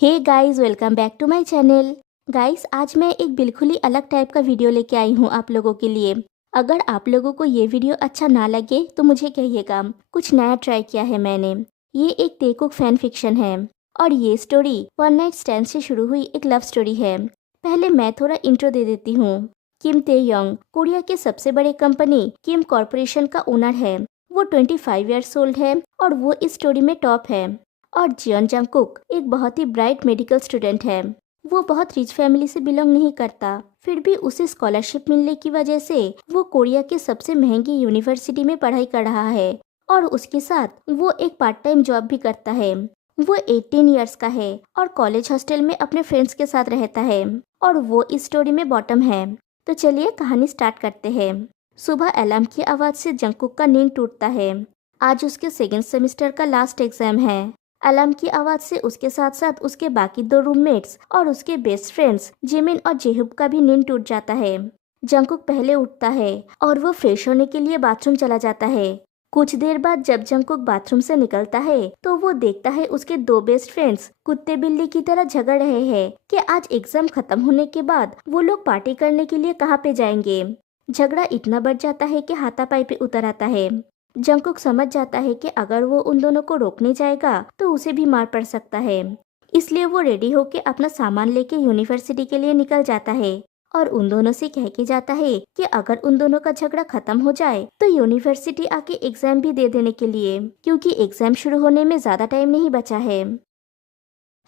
Hey guys, welcome back to my channel. Guys, आज मैं एक बिल्कुल ही अलग टाइप का वीडियो लेके आई हूँ आप लोगों के लिए। अगर आप लोगों को ये वीडियो अच्छा ना लगे तो मुझे कहिएगा, कुछ नया ट्राई किया है मैंने। ये एक तेकुक फैन फिक्शन है और ये स्टोरी वन नाइट स्टैंड से शुरू हुई एक लव स्टोरी है। पहले मैं थोड़ा इंट्रो दे देती हूँ। किम ते योंग कोरिया के सबसे बड़े कंपनी किम कॉरपोरेशन का ओनर है। वो 25 ईयर्स ओल्ड है और वो इस स्टोरी में टॉप है। और जियोन जंगकुक एक बहुत ही ब्राइट मेडिकल स्टूडेंट है। वो बहुत रिच फैमिली से बिलोंग नहीं करता, फिर भी उसे स्कॉलरशिप मिलने की वजह से वो कोरिया के सबसे महंगी यूनिवर्सिटी में पढ़ाई कर रहा है और उसके साथ वो एक पार्ट टाइम जॉब भी करता है। वो 18 ईयर्स का है और कॉलेज हॉस्टल में अपने फ्रेंड्स के साथ रहता है और वो इस स्टोरी में बॉटम है। तो चलिए कहानी स्टार्ट करते हैं। सुबह अलार्म की आवाज से जंगकुक का नींद टूटता है। आज उसके सेकेंड सेमेस्टर का लास्ट एग्जाम है। अलार्म की आवाज से उसके साथ साथ उसके बाकी दो रूममेट्स और उसके बेस्ट फ्रेंड्स जिमिन और जेहुब का भी नींद टूट जाता है। जंगकुक पहले उठता है और वो फ्रेश होने के लिए बाथरूम चला जाता है। कुछ देर बाद जब जंगकुक बाथरूम से निकलता है तो वो देखता है उसके दो बेस्ट फ्रेंड्स कुत्ते बिल्ली की तरह झगड़ रहे हैं कि आज एग्जाम खत्म होने के बाद वो लोग पार्टी करने के लिए कहाँ पे जाएंगे। झगड़ा इतना बढ़ जाता है कि हाथापाई पे उतर आता है। जंगकुक समझ जाता है कि अगर वो उन दोनों को रोकने जाएगा तो उसे भी मार पड़ सकता है। इसलिए वो रेडी होके अपना सामान लेके यूनिवर्सिटी के लिए निकल जाता है और उन दोनों से कह के जाता है कि अगर उन दोनों का झगड़ा खत्म हो जाए तो यूनिवर्सिटी आके एग्जाम भी दे देने के लिए, क्योंकि एग्जाम शुरू होने में ज्यादा टाइम नहीं बचा है।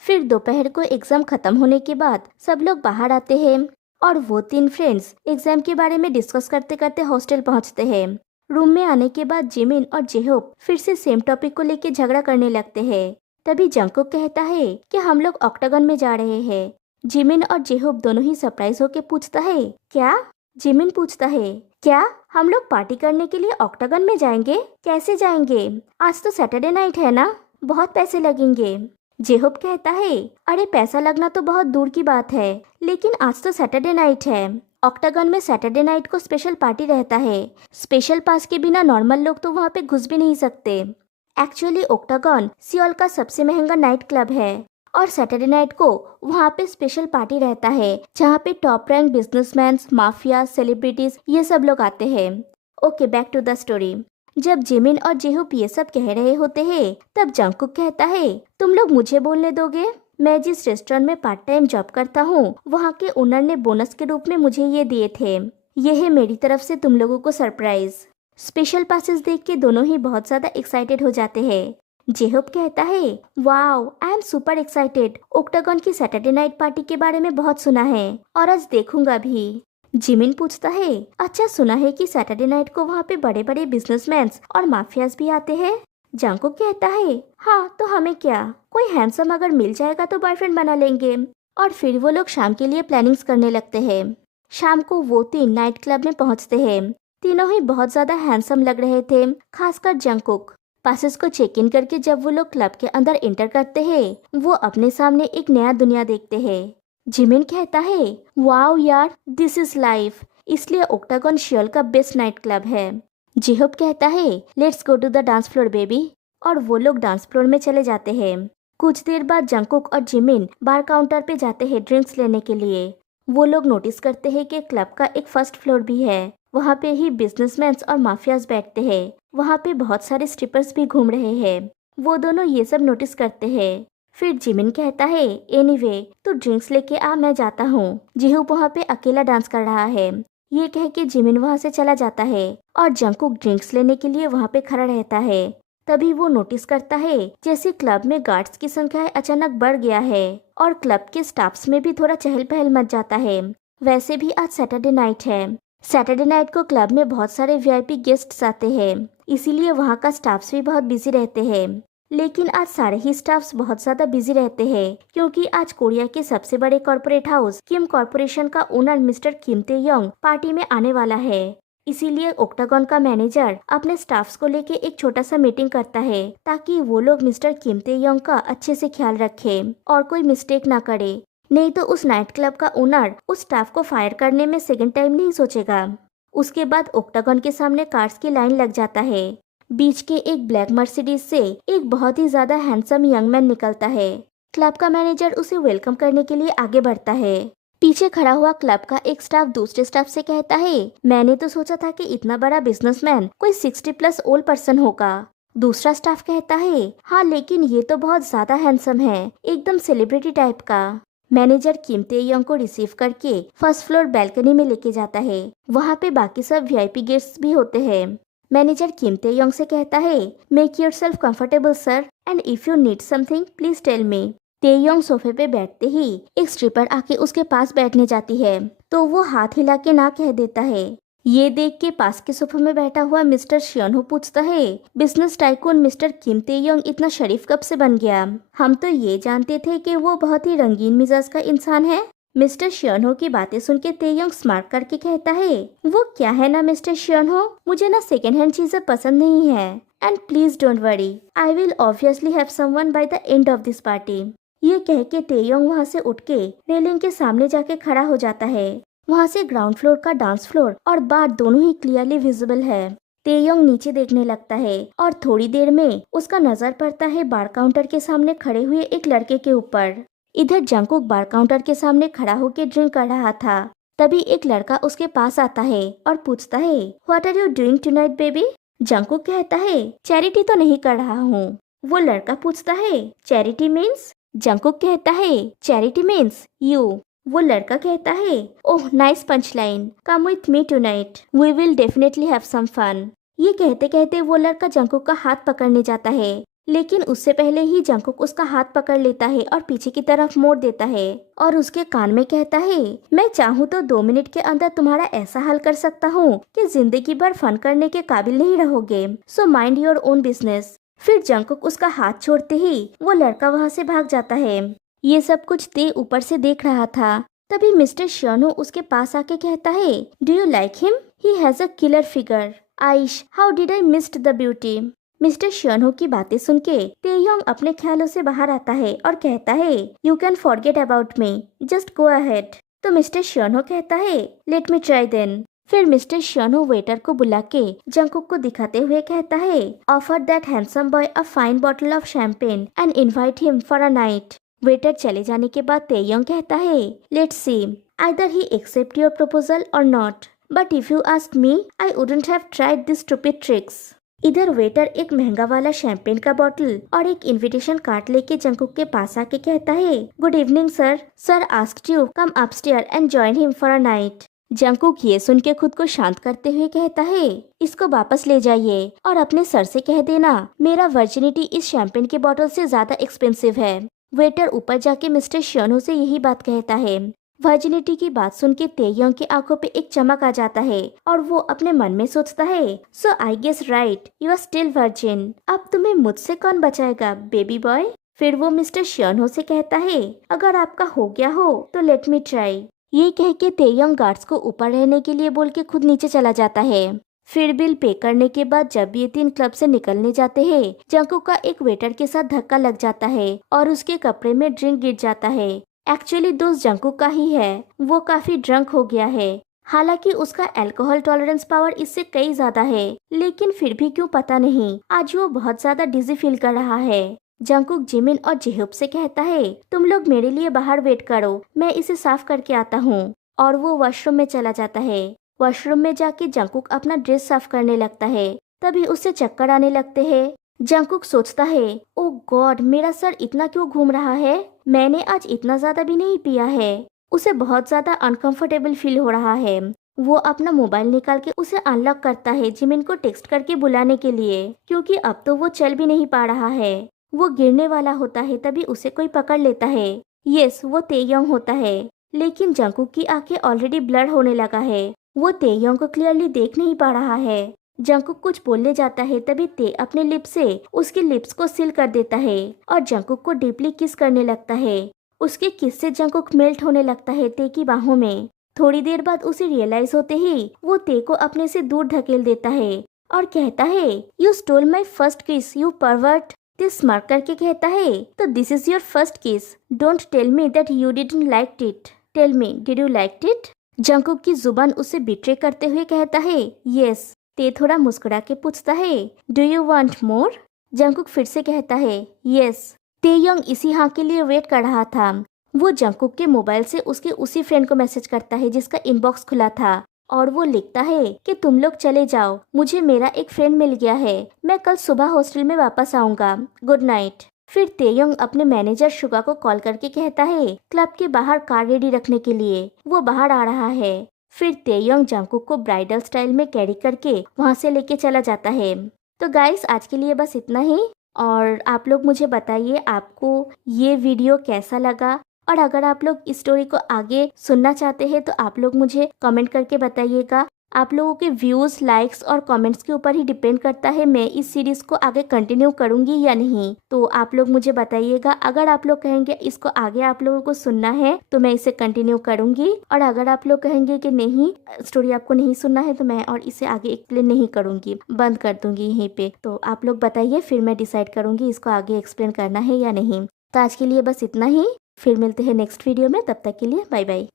फिर दोपहर को एग्जाम खत्म होने के बाद सब लोग बाहर आते हैं और वो तीन फ्रेंड्स एग्जाम के बारे में डिस्कस करते करते हॉस्टल पहुंचते हैं। रूम में आने के बाद जिमिन और जेहोब फिर से सेम टॉपिक को लेके झगड़ा करने लगते हैं। तभी जंगकुक कहता है कि हम लोग ऑक्टागन में जा रहे हैं। जिमिन और जेहोब दोनों ही सरप्राइज होके पूछता है, क्या? जिमिन पूछता है, क्या हम लोग पार्टी करने के लिए ऑक्टागन में जाएंगे? कैसे जाएंगे? आज तो सैटरडे नाइट है ना, बहुत पैसे लगेंगे। जेहोब कहता है, अरे पैसा लगना तो बहुत दूर की बात है, लेकिन आज तो सैटरडे नाइट है। ऑक्टागन में सैटरडे नाइट को स्पेशल पार्टी रहता है। स्पेशल पास के बिना नॉर्मल लोग तो वहाँ पे घुस भी नहीं सकते। एक्चुअली ऑक्टागन सियोल का सबसे महंगा नाइट क्लब है और सैटरडे नाइट को वहाँ पे स्पेशल पार्टी रहता है जहाँ पे top rank businessman, mafia, celebrities ये सब लोग आते हैं। Okay, back to the story. जब जिमिन और जेहुप ये सब कह रहे होते हैं तब जंगकुक कहता है, तुम लोग मुझे बोलने दोगे? मैं जिस रेस्टोरेंट में पार्ट टाइम जॉब करता हूँ वहाँ के ओनर ने बोनस के रूप में मुझे ये दिए थे। ये है मेरी तरफ से तुम लोगों को सरप्राइज। स्पेशल पासेस देख के दोनों ही बहुत ज्यादा एक्साइटेड हो जाते हैं। जेहुप कहता है, wow, I am super excited. Octagon की सैटरडे नाइट पार्टी के बारे में बहुत सुना है और आज देखूंगा भी। जिमिन पूछता है, अच्छा सुना है कि सैटरडे नाइट को वहाँ पे बड़े बड़े बिजनेसमैन और माफियाज भी आते हैं। जंगकुक कहता है, हाँ तो हमें क्या, कोई हैंडसम अगर मिल जाएगा तो बॉयफ्रेंड बना लेंगे। और फिर वो लोग शाम के लिए प्लानिंग्स करने लगते हैं। शाम को वो तीन नाइट क्लब में पहुंचते हैं। तीनों ही बहुत ज्यादा हैंडसम लग रहे थे, खासकर जंगकुक। पासेस को चेक इन करके जब वो लोग क्लब के अंदर एंटर करते हैं वो अपने सामने एक नया दुनिया देखते हैं। जिमिन कहता है, वाओ यार, दिस इज लाइफ। इसलिए ओक्टागन शियोल का बेस्ट नाइट क्लब है। जेहोब कहता है, let's go to the dance floor baby. और वो लोग डांस फ्लोर में चले जाते हैं। कुछ देर बाद जंगकुक और जिमिन बार काउंटर पे जाते हैं ड्रिंक्स लेने के लिए। वो लोग नोटिस करते हैं कि क्लब का एक फर्स्ट फ्लोर भी है। वहाँ पे ही बिजनेसमैन और माफियाज बैठते हैं। वहाँ पे बहुत सारे स्ट्रिपर्स भी घूम रहे हैं। वो दोनों ये सब नोटिस करते हैं। फिर जिमिन कहता है, एनीवे तू ड्रिंक्स लेके आ, मैं जाता हूँ। जेहूब वहाँ पे अकेला डांस कर रहा है। ये कह के जिमिन वहाँ से चला जाता है और जंगकुक ड्रिंक्स लेने के लिए वहाँ पे खड़ा रहता है। तभी वो नोटिस करता है जैसे क्लब में गार्ड्स की संख्या अचानक बढ़ गया है और क्लब के स्टाफ्स में भी थोड़ा चहल पहल मच जाता है। वैसे भी आज सैटरडे नाइट है। सैटरडे नाइट को क्लब में बहुत सारे वीआईपी गेस्ट्स आते हैं, इसीलिए वहाँ का स्टाफ्स भी बहुत बिजी रहते हैं। लेकिन आज सारे ही स्टाफ्स बहुत ज्यादा बिजी रहते हैं क्योंकि आज कोरिया के सबसे बड़े कॉर्पोरेट हाउस किम कॉर्पोरेशन का ओनर मिस्टर किम ते योंग पार्टी में आने वाला है। इसीलिए ओक्टागन का मैनेजर अपने स्टाफ्स को लेके एक छोटा सा मीटिंग करता है ताकि वो लोग मिस्टर किम ते योंग का अच्छे से ख्याल रखे और कोई मिस्टेक ना करे। नहीं तो उस नाइट क्लब का ओनर उस स्टाफ को फायर करने में सेकंड टाइम नहीं सोचेगा। उसके बाद ओक्टागन के सामने कार्स की लाइन लग जाता है। बीच के एक ब्लैक मर्सिडीज से एक बहुत ही ज्यादा हैंडसम यंग मैन निकलता है। क्लब का मैनेजर उसे वेलकम करने के लिए आगे बढ़ता है। पीछे खड़ा हुआ क्लब का एक स्टाफ दूसरे स्टाफ से कहता है, मैंने तो सोचा था कि इतना बड़ा बिजनेसमैन कोई 60+ ओल्ड पर्सन होगा। दूसरा स्टाफ कहता है, हाँ लेकिन ये तो बहुत ज्यादा हैंडसम है, एकदम सेलिब्रिटी टाइप का। मैनेजर किम ते-योंग को रिसीव करके फर्स्ट फ्लोर बैल्कनी में लेके जाता है। वहाँ पे बाकी सब वीआईपी गेस्ट्स भी होते हैं। मैनेजर किम ते-योंग से कहता है, make yourself comfortable sir, and if you need something please tell me. Taeyong सोफे पे बैठते ही एक स्ट्रिपर आके उसके पास बैठने जाती है, तो वो हाथ हिला के ना कह देता है। ये देख के पास के सोफे में बैठा हुआ मिस्टर शियोन हो पूछता है, बिजनेस टाइकून मिस्टर किम ते-योंग इतना शरीफ कब से बन गया? हम तो ये जानते थे कि वो बहुत ही रंगीन मिजाज का इंसान है। मिस्टर शियोन हो की बातें सुन के ते-योंग स्मार्ट करके कहता है, वो क्या है ना मिस्टर शियोन हो, मुझे ना सेकेंड हैंड चीजें पसंद नहीं है, and please don't worry, I will obviously have someone by the end of this party. ये कह के ते-योंग वहाँ से उठ के रेलिंग के सामने जाके खड़ा हो जाता है। वहाँ से ग्राउंड फ्लोर का डांस फ्लोर और बार दोनों ही क्लियरली विजिबल है। ते-योंग नीचे देखने लगता है और थोड़ी देर में उसका नजर पड़ता है बार काउंटर के सामने खड़े हुए एक लड़के के ऊपर। इधर जंगकुक बार काउंटर के सामने खड़ा होकर ड्रिंक कर रहा था। तभी एक लड़का उसके पास आता है और पूछता है, what are you doing tonight baby? Jungkook कहता है, चैरिटी तो नहीं कर रहा हूँ। वो लड़का पूछता है, चैरिटी मीन्स? जंगकुक कहता है, चैरिटी मीन्स यू। वो लड़का कहता है, oh nice punch line, come with me tonight, we will definitely have some fun. ये कहते कहते वो लड़का जंगकुक का हाथ पकड़ने जाता है, लेकिन उससे पहले ही जंगकुक उसका हाथ पकड़ लेता है और पीछे की तरफ मोड़ देता है और उसके कान में कहता है, मैं चाहूँ तो 2 मिनट के अंदर तुम्हारा ऐसा हल कर सकता हूँ कि जिंदगी भर फन करने के काबिल नहीं रहोगे, so mind your own business. फिर जंगकुक उसका हाथ छोड़ते ही वो लड़का वहाँ से भाग जाता है। ये सब कुछ ते ऊपर से देख रहा था। तभी मिस्टर शियोन हो उसके पास आके कहता है, do you like him? He has a killer figure. आइश, how did I missed the beauty? Mister Shion हो की बातें सुन के ते-योंग अपने ख्यालों से बाहर आता है और कहता है, you can forget about me, just go ahead. तो मिस्टर शियोन हो कहता है, लेट मी ट्राई देन। फिर मिस्टर शियोन हो वेटर को बुला के जंगकुक को दिखाते हुए कहता है, offer that handsome boy a fine bottle of champagne and invite him for a night. Waiter चले जाने के बाद ते-योंग कहता है, let's see, either he accept your proposal or not, but if you ask me I wouldn't have tried this stupid tricks. इधर waiter एक महंगा वाला शैंपेन का बॉटल और एक इनविटेशन कार्ड लेके जंगकुक के पास आके कहता है, good evening sir, sir asked you come upstair and join him for a night. Jungkook ये सुन के खुद को शांत करते हुए कहता है, इसको वापस ले जाइए और अपने सर से कह देना मेरा वर्जिनिटी इस शैंपेन के बॉटल से ज्यादा एक्सपेंसिव है। वेटर ऊपर जाके मिस्टर शियोन हो से यही बात कहता है। वर्जिनिटी की बात सुन के ते-योंग की आंखों पे एक चमक आ जाता है और वो अपने मन में सोचता है, so I guess right, you are still virgin, अब तुम्हें मुझसे कौन बचाएगा बेबी बॉय। फिर वो मिस्टर शियोन हो से कहता है, अगर आपका हो गया हो तो लेट मी ट्राई। ये कह के ते-योंग गार्ड्स को ऊपर रहने के लिए बोल के खुद नीचे चला जाता है। फिर बिल पे करने के बाद जब ये तीन क्लब से निकलने जाते हैं, जंगकुक का एक वेटर के साथ धक्का लग जाता है और उसके कपड़े में ड्रिंक गिर जाता है। एक्चुअली दोस्त जंगकुक का ही है, वो काफी ड्रंक हो गया है। हालांकि उसका अल्कोहल टॉलरेंस पावर इससे कई ज्यादा है, लेकिन फिर भी क्यों पता नहीं आज वो बहुत ज्यादा डिजी फील कर रहा है। जंगकुक जिमिन और जेहूप से कहता है, तुम लोग मेरे लिए बाहर वेट करो, मैं इसे साफ करके आता हूँ। और वो वॉशरूम में चला जाता है। वॉशरूम में जाके जंगकुक अपना ड्रेस साफ करने लगता है। तभी उसे चक्कर आने लगते हैं। जंगकुक सोचता है, ओ गॉड, मेरा सर इतना क्यों घूम रहा है, मैंने आज इतना ज्यादा भी नहीं पिया है। उसे बहुत ज्यादा अनकंफर्टेबल फील हो रहा है। वो अपना मोबाइल निकाल के उसे अनलॉक करता है जिमिन को टेक्स्ट करके बुलाने के लिए, क्योंकि अब तो वो चल भी नहीं पा रहा है। वो गिरने वाला होता है, तभी उसे कोई पकड़ लेता है। यस, वो ते-योंग होता है, लेकिन जंगकुक की आंखें ऑलरेडी ब्लर होने लगा है। वो ते-योंग को क्लियरली देख नहीं पा रहा है। जंगकुक कुछ बोलने जाता है, तभी ते अपने लिप्स से उसके लिप्स को सील कर देता है और जंगकुक को डीपली किस करने लगता है। उसके किस से जंगकुक मेल्ट होने लगता है ते की बाहों में। थोड़ी देर बाद उसे रियलाइज होते ही वो ते को अपने से दूर धकेल देता है और कहता है, you stole my first kiss you pervert. ते स्मार्ट करके कहता है, तो this is your first kiss, don't tell me that you didn't like it, tell me did you like it. Jungkook की जुबान उसे बिट्रे करते हुए कहता है, यस। ते थोड़ा मुस्कुरा के पूछता है, do you want more? Jungkook फिर से कहता है, यस। तेयोंग इसी हाँ के लिए वेट कर रहा था। वो जंगकुक के मोबाइल से उसके उसी फ्रेंड को मैसेज करता है जिसका इनबॉक्स खुला था और वो लिखता है कि तुम लोग चले जाओ, मुझे मेरा एक फ्रेंड मिल गया है, मैं कल सुबह हॉस्टल में वापस आऊंगा, गुड नाइट। फिर तेयोंग अपने मैनेजर शुगा को कॉल करके कहता है क्लब के बाहर कार रेडी रखने के लिए, वो बाहर आ रहा है। फिर तेयोंग जंगकुक को ब्राइडल स्टाइल में कैरी करके वहाँ से लेके चला जाता है। तो गाइस आज के लिए बस इतना ही, और आप लोग मुझे बताइए आपको ये वीडियो कैसा लगा, और अगर आप लोग इस स्टोरी को आगे सुनना चाहते हैं तो आप लोग मुझे कमेंट करके बताइएगा। आप लोगों के व्यूज, लाइक्स और कमेंट्स के ऊपर ही डिपेंड करता है मैं इस सीरीज को आगे कंटिन्यू करूंगी या नहीं। तो आप लोग मुझे बताइएगा। अगर आप लोग कहेंगे इसको आगे आप लोगों को सुनना है तो मैं इसे कंटिन्यू करूंगी, और अगर आप लोग कहेंगे कि नहीं स्टोरी आपको नहीं सुनना है तो मैं और इसे आगे एक्सप्लेन नहीं करूंगी, बंद कर दूंगी यहीं पे। तो आप लोग बताइए, फिर मैं डिसाइड करूंगी इसको आगे एक्सप्लेन करना है या नहीं। तो आज के लिए बस इतना ही, फिर मिलते हैं नेक्स्ट वीडियो में, तब तक के लिए बाय बाय।